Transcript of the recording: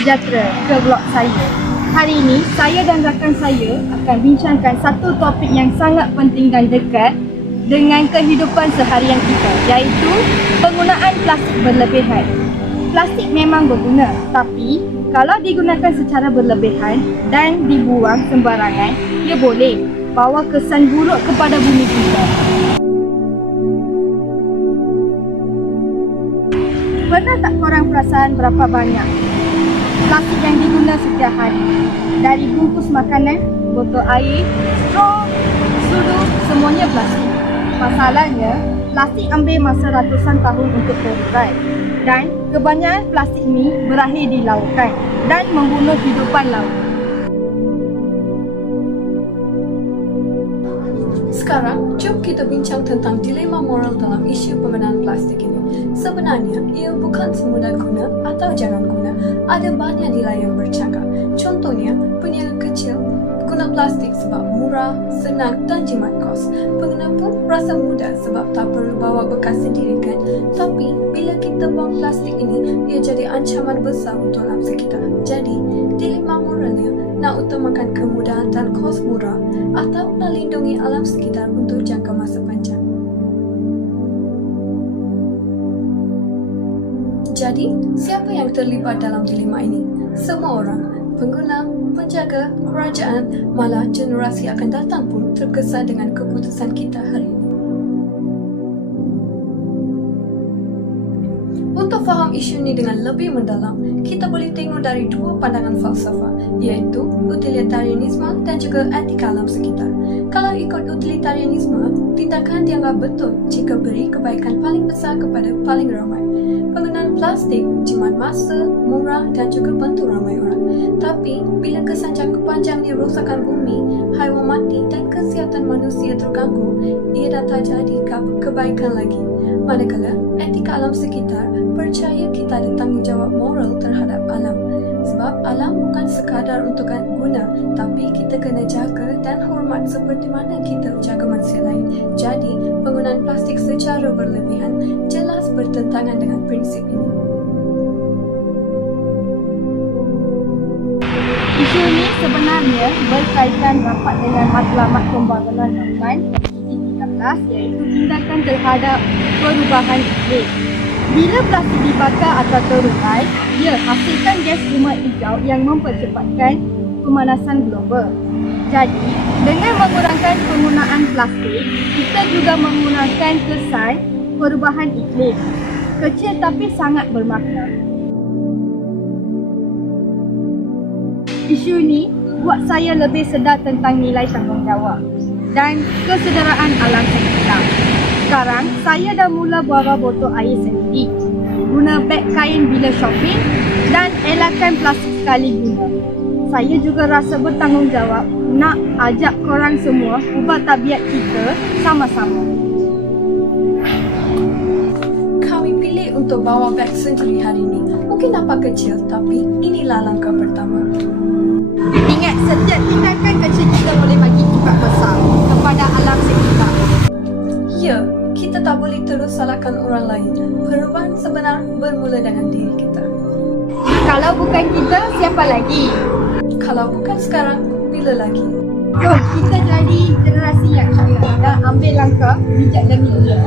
sejahtera ke blog saya. Hari ini, saya dan rakan saya akan bincangkan satu topik yang sangat penting dan dekat dengan kehidupan seharian kita iaitu penggunaan plastik berlebihan. Plastik memang berguna tapi kalau digunakan secara berlebihan dan dibuang sembarangan, ia boleh bawa kesan buruk kepada bumi kita. Pernah tak korang perasan berapa banyak plastik yang diguna setiap hari? Dari bungkus makanan, botol air, straw, sudu, semuanya plastik. Masalahnya, plastik ambil masa ratusan tahun untuk terurai. Dan kebanyakan plastik ini berakhir di lautan dan membunuh hidupan laut. Sekarang, jom kita bincang tentang dilema moral dalam isu penggunaan plastik ini. Sebenarnya, ia bukan semudah guna atau jangan guna. Ada banyak nilai yang bercakap. Contohnya, peniaga kecil guna plastik sebab murah, senang dan jimat kos. Pengguna pun rasa mudah sebab tak perlu bawa bekas sendiri kan. Tapi, bila kita buang plastik ini, ia jadi ancaman besar untuk alam sekitar. Jadi, dilema moralnya nak utamakan kemudahan dan kos murah atau melindungi alam sekitar untuk jangka masa panjang. Jadi, siapa yang terlibat dalam dilema ini? Semua orang, pengguna, penjaga, kerajaan, malah generasi akan datang pun terkesan dengan keputusan kita hari ini. Untuk faham isu ini dengan lebih mendalam, kita boleh tengok dari dua pandangan falsafah, iaitu utilitarianisme dan juga etika alam sekitar. Kalau ikut utilitarianisme, tindakan dianggap betul jika beri kebaikan paling besar kepada paling ramai. Penggunaan plastik jimat masa, murah dan juga bantu ramai orang. Tapi, bila kesan jangka panjang ni rosakan bumi, haiwan mati dan kesihatan manusia terganggu, ia dah tak jadi ke- kebaikan lagi. Manakala, etika alam sekitar percaya kita ada tanggungjawab moral terhadap alam. Sebab alam bukan sekadar untuk guna, tapi kita kena jaga dan hormat seperti mana kita jaga manusia lain. Jadi, penggunaan plastik secara berlebihan bertentangan dengan prinsip ini. Isu ini sebenarnya berkaitan rapat dengan matlamat pembangunan SDG 13 iaitu tindakan terhadap perubahan iklim. Bila plastik dibakar atau terurai, ia hasilkan gas rumah hijau yang mempercepatkan pemanasan global. Jadi, dengan mengurangkan penggunaan plastik, kita juga menggunakan kesan perubahan iklim. Kecil tapi sangat bermakna. Isu ini buat saya lebih sedar tentang nilai tanggungjawab dan kesederaan alam sekitar. Sekarang, saya dah mula bawa botol air sendiri. Guna beg kain bila shopping dan elakkan plastik sekali guna. Saya juga rasa bertanggungjawab nak ajak korang semua ubah tabiat kita sama-sama. Untuk bawa beg sendiri hari ini. Mungkin nampak kecil, tapi inilah langkah pertama. Ingat, setiap tindakan kecil kita boleh bagi impak besar kepada alam sekitar. Ya, kita tak boleh terus salahkan orang lain. Perubahan sebenar bermula dengan diri kita. Kalau bukan kita, siapa lagi? Kalau bukan sekarang, bila lagi? Jom kita jadi generasi yang kaya dan ambil langkah bijak demi dunia.